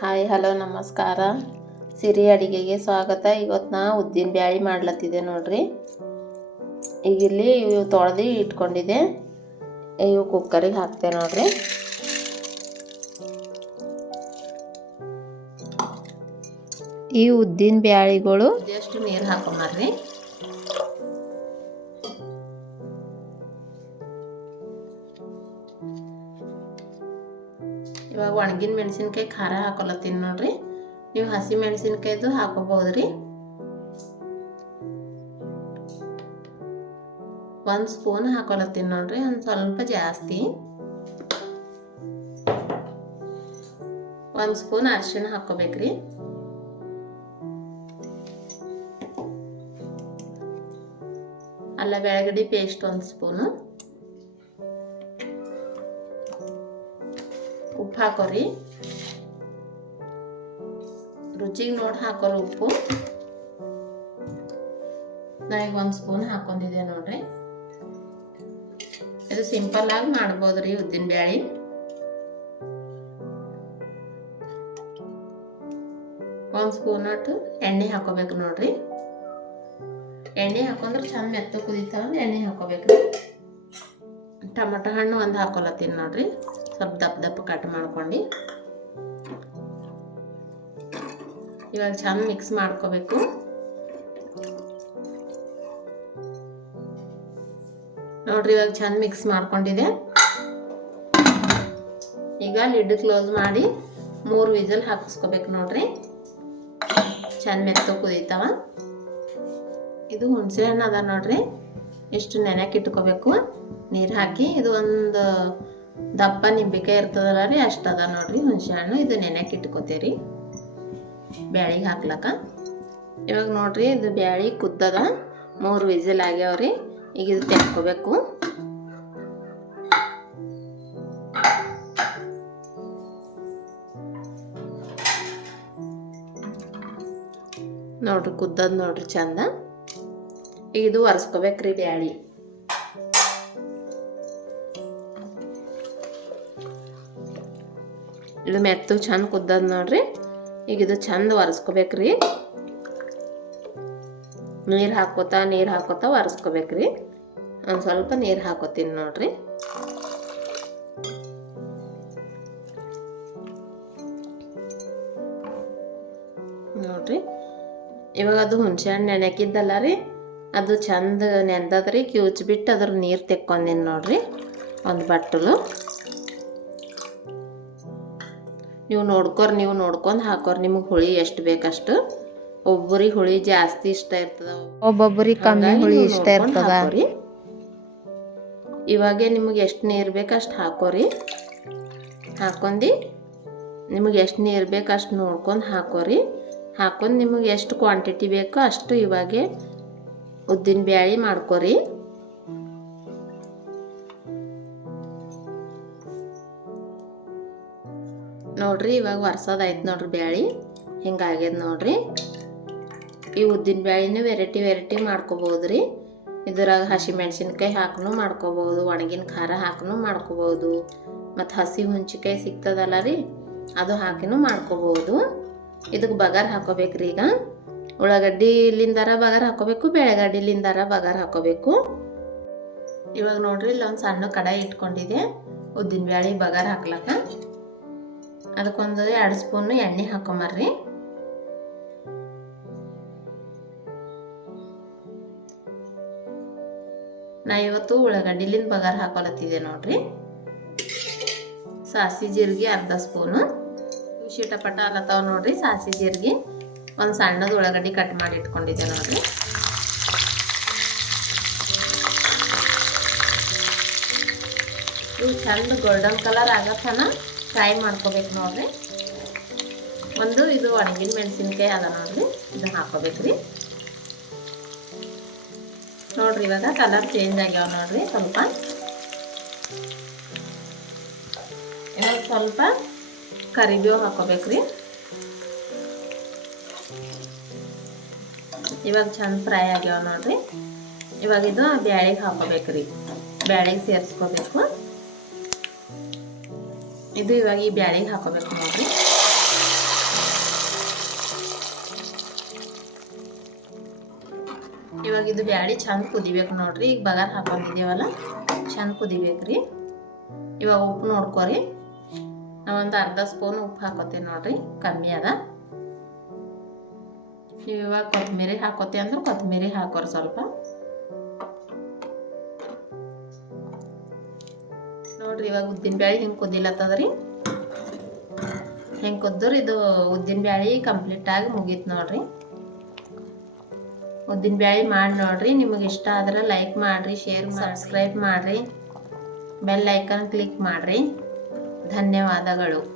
Hi, hello, ನಮಸ್ಕಾರ. ಸಿರಿ ಅಡಿಗೆಗೆ ಸ್ವಾಗತ. ಇವತ್ತು ನಾ ಉದ್ದಿನ ಬ್ಯಾಳಿ ಮಾಡ್ಲತ್ತಿದ್ದೆ ನೋಡ್ರಿ. ಈಗ ಇಲ್ಲಿ ಇವು ತೊಳೆದು ಇಟ್ಕೊಂಡಿದ್ದೆ. ಇವು ಕುಕ್ಕರಿಗೆ ಹಾಕ್ತೆ ನೋಡ್ರಿ. ಈ ಉದ್ದಿನ ಬ್ಯಾಳಿಗಳು ಎಷ್ಟು ನೀರು ಹಾಕೊಂಬರ್ರಿ ಇವಾಗ ಒಣಗಿನ ಮೆಣಸಿನ್ಕಾಯಿ ಖಾರ ಹಾಕೊಲತ್ತೀನಿ ನೋಡ್ರಿ. ನೀವು ಹಸಿ ಮೆಣಸಿನ್ಕಾಯ್ದು ಹಾಕೋಬಹುದ್ರಿ ಒಂದು ಸ್ಪೂನ್ ಹಾಕೊಲತ್ತೀನಿ ನೋಡ್ರಿ, ಒಂದು ಸ್ವಲ್ಪ ಜಾಸ್ತಿ. ಒಂದು ಸ್ಪೂನ್ ಅರಿಶಿಣ ಹಾಕೋಬೇಕ್ರಿ. ಅಲ್ಲ, ಬೆಳಗಡಿ ಪೇಸ್ಟ್ ಒಂದು ಸ್ಪೂನು. ಹಾಕೋರಿ. ರುಚಿಗೆ ನೋಡಿ ಹಾಕೋರಿ ಉಪ್ಪು. ನಾ ಈಗ ಒಂದು ಸ್ಪೂನ್ ಹಾಕೊಂಡಿದ್ದೆ ನೋಡ್ರಿ. ಇದು ಸಿಂಪಲ್ ಆಗಿ ಮಾಡ್ಬೋದ್ರಿ ಉದ್ದಿನ ಬ್ಯಾಳಿ. ಒಂದು ಸ್ಪೂನ್ ಅಟ್ಟು ಎಣ್ಣೆ ಹಾಕೋಬೇಕು ನೋಡ್ರಿ. ಎಣ್ಣೆ ಹಾಕೊಂಡ್ರೆ ಚಂದ ಮೆತ್ತ ಕುದಿತಾವ ಎಣ್ಣೆ ಹಾಕೋಬೇಕು. ಟೊಮಟೊ ಹಣ್ಣು ಒಂದು ಹಾಕೊಲತ್ತೀನಿ ನೋಡ್ರಿ. ಸ್ವಲ್ಪ ದಪ್ಪ ದಪ್ಪ ಕಟ್ ಮಾಡ್ಕೊಂಡು ಇವಾಗ ಚೆಂದ ಮಿಕ್ಸ್ ಮಾಡ್ಕೋಬೇಕು. ನೋಡ್ರಿ ಇವಾಗ ಚೆಂದ ಮಿಕ್ಸ್ ಮಾಡ್ಕೊಂಡಿದೆ. ಈಗ ಲಿಡ್ ಕ್ಲೋಸ್ ಮಾಡಿ ಮೂರು ವಿಜಲ್ ಹಾಕಿಸ್ಕೋಬೇಕು ನೋಡ್ರಿ. ಚೆಂದ ಮೆತ್ತ ಕುದೀತಾವ. ಇದು ಹುಣಸೆ ಹಣ್ಣು ಅದ ನೋಡ್ರಿ. ಇಷ್ಟು ನೆನೆಕ್ಕೆ ಇಟ್ಕೋಬೇಕು. ನೀರು ಹಾಕಿ ಇದು ಒಂದು ದಪ್ಪ ನಿಂಬಿಕಾಯಿ ಇರ್ತದಲ್ಲ ರೀ ಅಷ್ಟದ ನೋಡ್ರಿ ಹುಣಸೆ ಹಣ್ಣು ಇದು ನೆನೆಕ್ಕೆ ಇಟ್ಕೋತೀರಿ. ಬ್ಯಾಳಿಗೆ ಹಾಕ್ಲಕ್ಕ. ಇವಾಗ ನೋಡ್ರಿ ಇದು ಬ್ಯಾಳಿ ಕುದ್ದದ ಮೂರು ವಿಸಿಲ್ ಆಗ್ಯಾವ್ರಿ ಈಗ ಇದು ತೆಕ್ಕೋಬೇಕು. ನೋಡ್ರಿ ಕುದ್ದದ ನೋಡ್ರಿ ಚಂದ. ಇದು ಒರೆಸ್ಕೋಬೇಕ್ರಿ ಬ್ಯಾಳಿ. ಇದು ಮೆತ್ತು ಚಂದ ಕುದ್ದದ ನೋಡ್ರಿ. ಈಗ ಇದು ಚಂದ ಒರೆಸ್ಕೋಬೇಕ್ರಿ. ನೀರು ಹಾಕೋತಾ ನೀರು ಹಾಕೋತಾ ಒರೆಸ್ಕೋಬೇಕ್ರಿ. ಒಂದು ಸ್ವಲ್ಪ ನೀರು ಹಾಕೋತೀನಿ ನೋಡ್ರಿ. ನೋಡ್ರಿ. ಇವಾಗ ಅದು ಹುಣಸೆ ಹಣ್ಣು ನೆನೆಕಿದ್ದಲ್ಲ ರೀ. ಅದು ಚಂದ ನೆಂದದ್ರಿ. ಕಿವುಚ್ಬಿಟ್ಟು ಅದ್ರ ನೀರು ತೆಕ್ಕೊಂದಿನಿ ನೋಡ್ರಿ. ಒಂದು ಬಟ್ಟಲು. ನೀವು ನೋಡ್ಕೊರ್ ನೀವು ನೋಡ್ಕೊಂಡು ಹಾಕೋರ್. ನಿಮಗೆ ಹುಳಿ ಎಷ್ಟು ಬೇಕಷ್ಟು? ಒಬ್ಬರಿಗೆ ಹುಳಿ ಜಾಸ್ತಿ ಇಷ್ಟ ಇರ್ತದ. ಒಬ್ಬೊಬ್ಬರಿಗೆ ಕಮ್ಮಿ ಹುಳಿ ಇಷ್ಟ ಇರ್ತದ. ಇವಾಗೆ ನಿಮಗೆ ಎಷ್ಟು ನೀರು ಬೇಕು ಅಷ್ಟು ಹಾಕೋರಿ. ಹಾಕೊಂಡಿ. ನಿಮಗೆ ಎಷ್ಟು ನೀರು ಬೇಕು ಅಷ್ಟು ನೋಡ್ಕೊಂಡು ಹಾಕೋರಿ. ಹಾಕೊಂಡು ನಿಮಗೆ ಎಷ್ಟು ಕ್ವಾಂಟಿಟಿ ಬೇಕೋ ಅಷ್ಟು ಇವಾಗೆ ಉದ್ದಿನ ಬ್ಯಾಳಿ ಮಾಡ್ಕೋರಿ. ನೋಡ್ರಿ ಇವಾಗ ವರ್ಸೋದಾಯ್ತು ನೋಡ್ರಿ ಬ್ಯಾಳಿ. ಹಿಂಗಾಗ್ಯದ ನೋಡ್ರಿ. ಈ ಉದ್ದಿನ ಬ್ಯಾಳಿನೂ ವೆರೈಟಿ ವೆರೈಟಿ ಮಾಡ್ಕೋಬೋದು ರೀ ಇದ್ರಾಗ ಹಸಿ ಮೆಣಸಿನ್ಕಾಯಿ ಹಾಕನು ಮಾಡ್ಕೋಬೋದು, ಒಣಗಿನ ಖಾರ ಹಾಕೂ ಮಾಡ್ಕೋಬೋದು. ಮತ್ತು ಹಸಿ ಹುಂಚಿಕಾಯಿ ಸಿಗ್ತದಲ್ಲ ರೀ, ಅದು ಹಾಕಿನೂ ಮಾಡ್ಕೋಬೋದು. ಇದಕ್ಕೆ ಬಗಾರ್ ಹಾಕೋಬೇಕ್ರಿ ಈಗ. ಉಳ್ಳಾಗಡ್ಡಿಲಿಂದಾರ ಬಗಾರ್ ಹಾಕೋಬೇಕು ಬೆಳೆಗಡ್ಡಿಲಿಂದಾರ ಬಗಾರ್ ಹಾಕೋಬೇಕು. ಇವಾಗ ನೋಡ್ರಿ ಇಲ್ಲೊಂದು ಸಣ್ಣ ಕಡಾಯಿ ಇಟ್ಕೊಂಡಿದೆ ಉದ್ದಿನ ಬ್ಯಾಳಿ ಬಗಾರ್ ಹಾಕ್ಲಕ್ಕ. ಅದಕ್ಕೊಂದು ಎರಡು ಸ್ಪೂನ್ ಎಣ್ಣೆ ಹಾಕೊಂಬರ್ರಿ. ನಾ ಇವತ್ತು ಉಳ್ಳಾಗಡ್ಡಿಲಿಂದ ಬಗಾರ್ ಹಾಕೊಳತ್ತಿದ್ದೆ ನೋಡ್ರಿ. ಸಾಸಿ ಜೀರಿಗೆ ಅರ್ಧ ಸ್ಪೂನು. ಶಿಟಪಟ ಅಲ್ಲತ್ತಾವ ನೋಡ್ರಿ ಸಾಸಿ ಜೀರಿಗೆ. ಒಂದು ಸಣ್ಣದ ಉಳ್ಳಾಗಡ್ಡಿ ಕಟ್ ಮಾಡಿ ಇಟ್ಕೊಂಡಿದ್ದೆ ನೋಡ್ರಿ. ಇವು ಚಂದ ಗೋಲ್ಡನ್ ಕಲರ್ ಆಗತ್ತನ. ಫ್ರೈ ಮಾಡ್ಕೋಬೇಕು ನೋಡ್ರಿ. ಒಂದು ಇದು ಒಣಗಿನ ಮೆಣಸಿನ್ಕಾಯಿ ಅದ ನೋಡ್ರಿ. ಇದು ಹಾಕೋಬೇಕ್ರಿ ನೋಡ್ರಿ ಇವಾಗ ಕಲರ್ ಚೇಂಜ್ ಆಗ್ಯಾವ ನೋಡ್ರಿ ಸ್ವಲ್ಪ. ಇವಾಗ ಸ್ವಲ್ಪ ಕರಿಬೇವು ಹಾಕೋಬೇಕ್ರಿ ಇವಾಗ ಚಂದ ಫ್ರೈ ಆಗ್ಯಾವ ನೋಡ್ರಿ. ಇವಾಗ ಇದು ಬ್ಯಾಳಿಗೆ ಹಾಕೋಬೇಕ್ರಿ ಬ್ಯಾಳಿಗೆ ಸೇರಿಸ್ಕೋಬೇಕು. ಇದು ಇವಾಗ ಈ ಬ್ಯಾಳಿಗೆ ಹಾಕೋಬೇಕು ನೋಡ್ರಿ ಇವಾಗ ಇದು ಬ್ಯಾಳಿ ಚಂದ ಕುದಿಬೇಕು ನೋಡ್ರಿ. ಈಗ ಬಗಾರ್ ಹಾಕೊಂಡಿದ್ದೇವಲ್ಲ, ಚಂದ ಕುದಿಬೇಕ್ರಿ ಇವಾಗ ಉಪ್ಪು ನೋಡ್ಕೊರಿ. ನಾವೊಂದು ಅರ್ಧ ಸ್ಪೂನ್ ಉಪ್ಪು ಹಾಕೋತೇವೆ ನೋಡ್ರಿ, ಕಮ್ಮಿ ಅದ. ನೀವು ಇವಾಗ ಕೊತ್ತಂಬರಿ ಹಾಕೋತೇವೆ ಅಂದ್ರೆ ಕೊತ್ತಂಬರಿ ಹಾಕೋರಿ ಸ್ವಲ್ಪ. ನೋಡ್ರಿ ಇವಾಗ ಉದ್ದಿನ ಬ್ಯಾಳಿ ಹಿಂಗೆ ಕುದಿಲತ್ತದ್ರಿ? ಹೆಂಗೆ ಕುದ್ದ್ರೆ ಇದು ಉದ್ದಿನ ಬ್ಯಾಳಿ ಕಂಪ್ಲೀಟ್ ಆಗಿ ಮುಗೀತು ನೋಡ್ರಿ. ಉದ್ದಿನ ಬ್ಯಾಳಿ ಮಾಡಿ ನೋಡ್ರಿ ನಿಮಗೆ ಇಷ್ಟ ಆದ್ರೆ ಲೈಕ್ ಮಾಡಿರಿ ಶೇರ್ ಸಬ್ಸ್ಕ್ರೈಬ್ ಮಾಡಿರಿ ಬೆಲ್ ಐಕನ್ ಕ್ಲಿಕ್ ಮಾಡಿರಿ. ಧನ್ಯವಾದಗಳು.